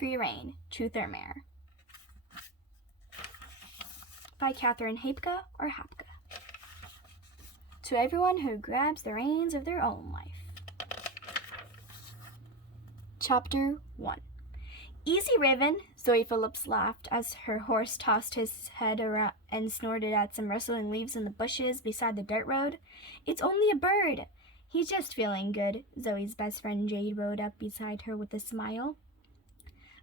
Free Rein, Truth or Mare, by Katherine Hapka or Hapka. To everyone who grabs the reins of their own life. Chapter 1. Easy, Raven, Zoe Phillips laughed as her horse tossed his head around and snorted at some rustling leaves in the bushes beside the dirt road. It's only a bird. He's just feeling good. Zoe's best friend Jade rode up beside her with a smile.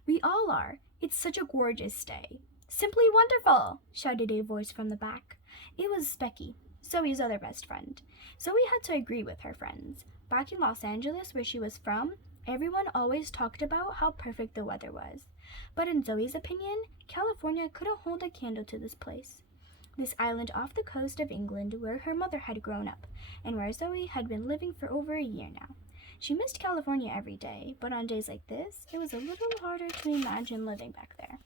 We all are. It's such a gorgeous day. Simply wonderful, shouted a voice from the back. It was Becky, Zoe's other best friend. Zoe had to agree with her friends. Back in Los Angeles, where she was from, everyone always talked about how perfect the weather was. But in Zoe's opinion, California couldn't hold a candle to this place. This island off the coast of England where her mother had grown up, and where Zoe had been living for over a year now. She missed California every day, but on days like this, it was a little harder to imagine living back there.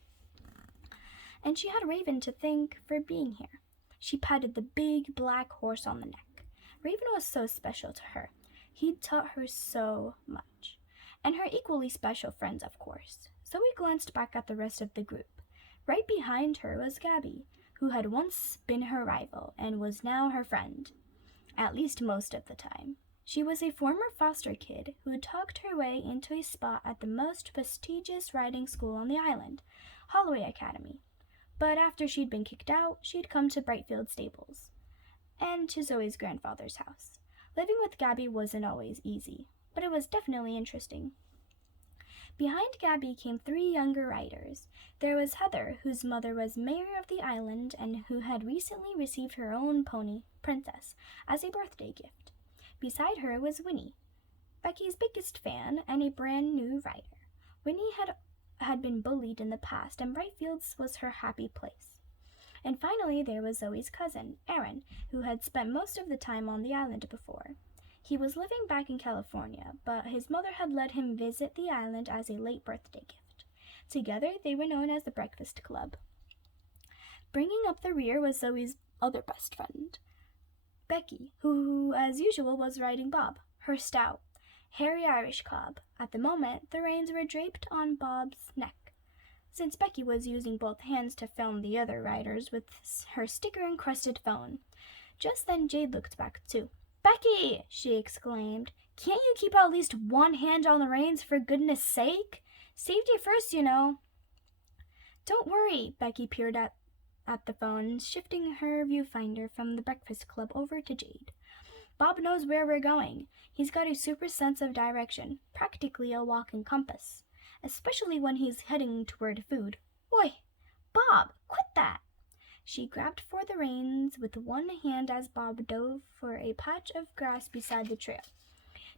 And she had Raven to thank for being here. She patted the big black horse on the neck. Raven was so special to her. He'd taught her so much. And her equally special friends, of course. Zoe glanced back at the rest of the group. Right behind her was Gabby, who had once been her rival and was now her friend. At least most of the time. She was a former foster kid who talked her way into a spot at the most prestigious riding school on the island, Holloway Academy. But after she'd been kicked out, she'd come to Brightfield Stables and to Zoe's grandfather's house. Living with Gabby wasn't always easy, but it was definitely interesting. Behind Gabby came 3 younger riders. There was Heather, whose mother was mayor of the island and who had recently received her own pony, Princess, as a birthday gift. Beside her was Winnie, Becky's biggest fan and a brand new rider. Winnie had been bullied in the past, and Brightfields was her happy place. And finally there was Zoe's cousin, Aaron, who had spent most of the time on the island before. He was living back in California, but his mother had let him visit the island as a late birthday gift. Together, they were known as the Breakfast Club. Bringing up the rear was Zoe's other best friend, Becky, who, as usual, was riding Bob, her stout, hairy Irish cob. At the moment, the reins were draped on Bob's neck, since Becky was using both hands to film the other riders with her sticker-encrusted phone. Just then, Jade looked back, too. "Becky!" she exclaimed. "Can't you keep at least one hand on the reins, for goodness sake? Safety first, you know." "Don't worry," Becky peered at the phone, shifting her viewfinder from the Breakfast Club over to Jade. "Bob knows where we're going. He's got a super sense of direction, practically a walking compass, especially when he's heading toward food. Oi, Bob, quit that!" She grabbed for the reins with one hand as Bob dove for a patch of grass beside the trail.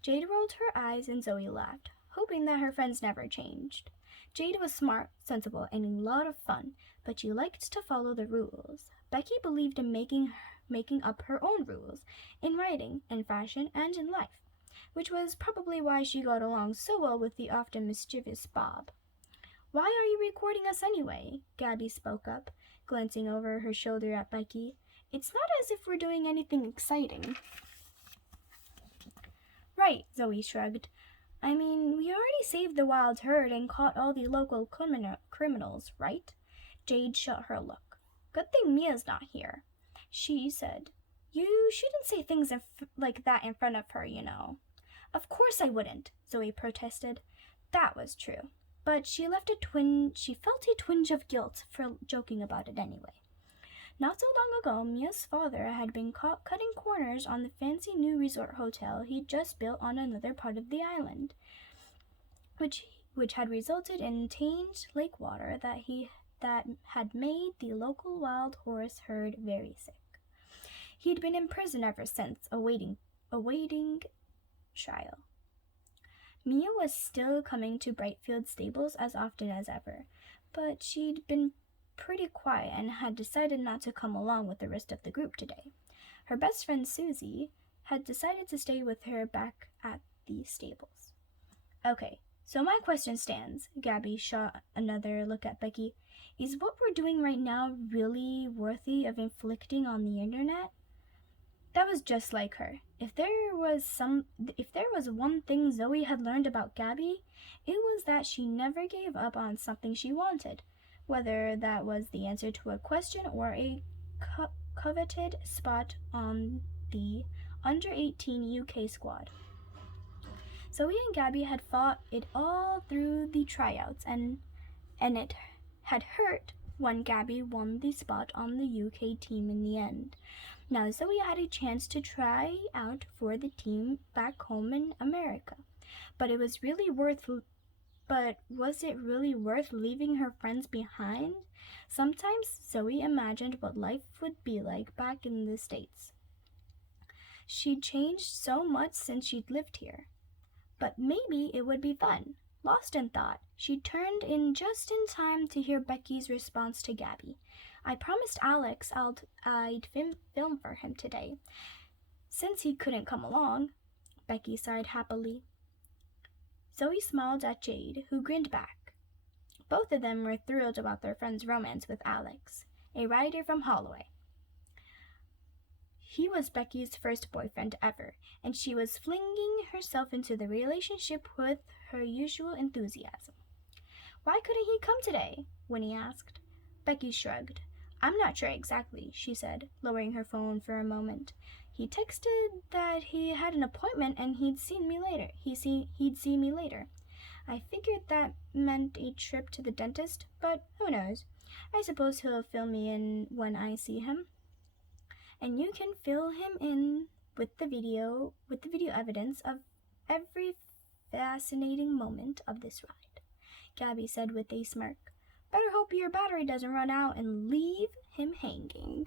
Jade rolled her eyes and Zoe laughed, hoping that her friends never changed. Jade was smart, sensible, and a lot of fun, but she liked to follow the rules. Becky believed in making up her own rules, in riding, in fashion, and in life, which was probably why she got along so well with the often mischievous Bob. "Why are you recording us anyway?" Gabby spoke up, glancing over her shoulder at Becky. "It's not as if we're doing anything exciting." "Right," Zoe shrugged. "I mean, we already saved the wild herd and caught all the local criminals, right?" Jade shot her look. "Good thing Mia's not here," she said. "You shouldn't say things like that in front of her, you know." "Of course I wouldn't," Zoe protested. That was true. But she felt a twinge of guilt for joking about it anyway. Not so long ago, Mia's father had been caught cutting corners on the fancy new resort hotel he'd just built on another part of the island, which had resulted in tainted lake water that had made the local wild horse herd very sick. He'd been in prison ever since, awaiting trial. Mia was still coming to Brightfield Stables as often as ever, but she'd been pretty quiet and had decided not to come along with the rest of the group today. Her best friend Susie had decided to stay with her back at the stables. "Okay, so my question stands." Gabby shot another look at Becky. "Is what we're doing right now really worthy of inflicting on the internet?" That was just like her. If there was one thing Zoe had learned about Gabby, it was that she never gave up on something she wanted, whether that was the answer to a question or a coveted spot on the under 18 UK squad. Zoe and Gabby had fought it all through the tryouts, and it had hurt when Gabby won the spot on the UK team in the end. Now Zoe had a chance to try out for the team back home in America, but was it really worth leaving her friends behind? Sometimes Zoe imagined what life would be like back in the States. She'd changed so much since she'd lived here. But maybe it would be fun. Lost in thought, she turned in just in time to hear Becky's response to Gabby. I promised Alex I'd film for him today. Since he couldn't come along, Becky sighed happily. Zoe smiled at Jade, who grinned back. Both of them were thrilled about their friend's romance with Alex, a writer from Holloway. He was Becky's first boyfriend ever, and she was flinging herself into the relationship with her usual enthusiasm. Why couldn't he come today? Winnie asked. Becky shrugged. I'm not sure exactly, she said, lowering her phone for a moment. He texted that he had an appointment and he'd see me later. I figured that meant a trip to the dentist, but who knows? I suppose he'll fill me in when I see him. And you can fill him in with the video evidence of every fascinating moment of this ride, Gabby said with a smirk. Better hope your battery doesn't run out and leave him hanging.